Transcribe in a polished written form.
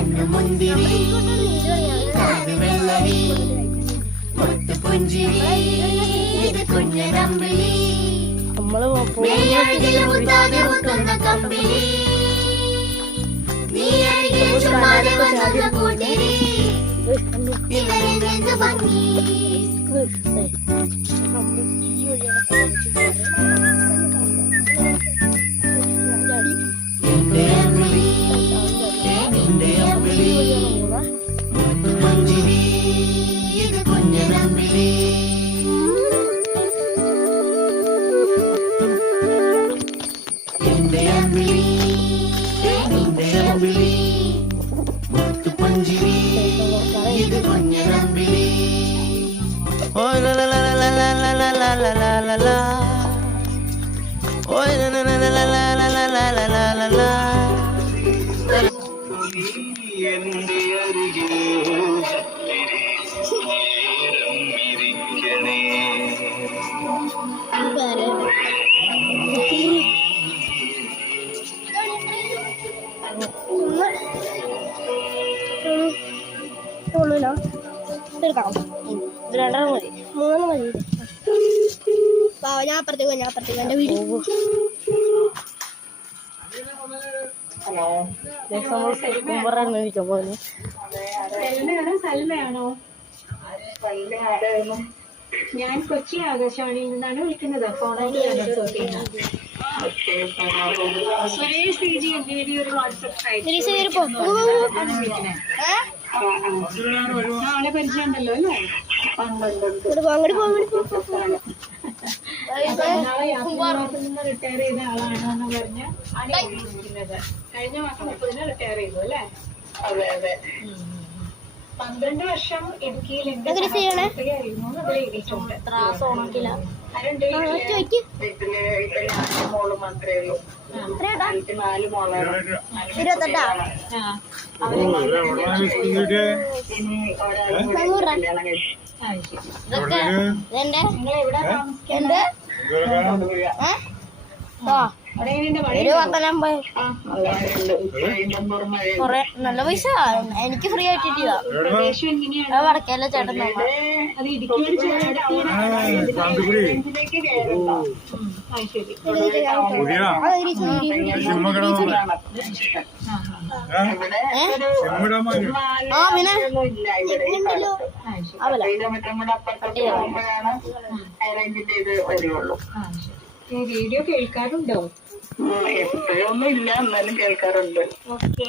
കണ്ണുമുന്തിരി കാതുവെള്ളരി മുത്തുപുഞ്ചിരി ഇത് കുഞ്ഞനമ്പിളി മുത്താതെ മുത്തുന്ന കമ്പിളി നീ അരികിൽ ചുമ്മാതെ വന്ന കൂട്ടിരി ഇവരെന്ത് ഭംഗി എന്റെ അമ്പിളി നിന്റെ അമ്പിളി മുത്തുപുഞ്ചിരി ഇത് കുഞ്ഞനമ്പിളി എന്റെ അമ്പിളി നിന്റെ അമ്പിളി മുത്തുപുഞ്ചിരി ഇത് കുഞ്ഞനമ്പിളി ഓ ലാ ലാ ലാ ലാ ലാ ലാ ലാ ലാ ലാ ലാ ഓ ലാ ലാ ലാ ലാ ലാ ലാ ലാ ലാ ലാ ലാ എന്റെ അരികിൽ ഞാൻ അപ്പുറത്തേക്ക് എന്റെ വീട് സൽമയാണോ? ഞാൻ കൊച്ചി ആകാശവാണിയിൽ നിന്നാണ് വിളിക്കുന്നത്. ഫോണായിട്ടാണ് സുരേഷ് സിജി എന്റെ ഒരു വാട്സപ്പ് ആളെ പരിചയം ഉണ്ടല്ലോ അല്ലേ? നാളെ യാത്രയിൽ നിന്ന് റിട്ടയർ ചെയ്ത ആളാണെന്ന് പറഞ്ഞ് ആണ് വിളിക്കുന്നത്. കഴിഞ്ഞ മാസം 30-ന് റിട്ടയർ ചെയ്തു അല്ലേ? അതെ അതെ. 12 വർഷം ഇടുക്കിയിൽ എന്റെ ആയിരുന്നു അതിൽ എഴുതിയിട്ടുണ്ട്. മോള് മാത്രമേ ഉള്ളൂ. 4 മോളാണ്. നല്ല പൈസ എനിക്ക് ഫ്രീ ആയിട്ടില്ല. വടക്കേല ചേട്ടൻ റേഡിയോ കേൾക്കാറുണ്ടോ? എപ്പോഴൊന്നും ഇല്ല, എന്നാലും കേൾക്കാറുണ്ട്. ഓക്കെ.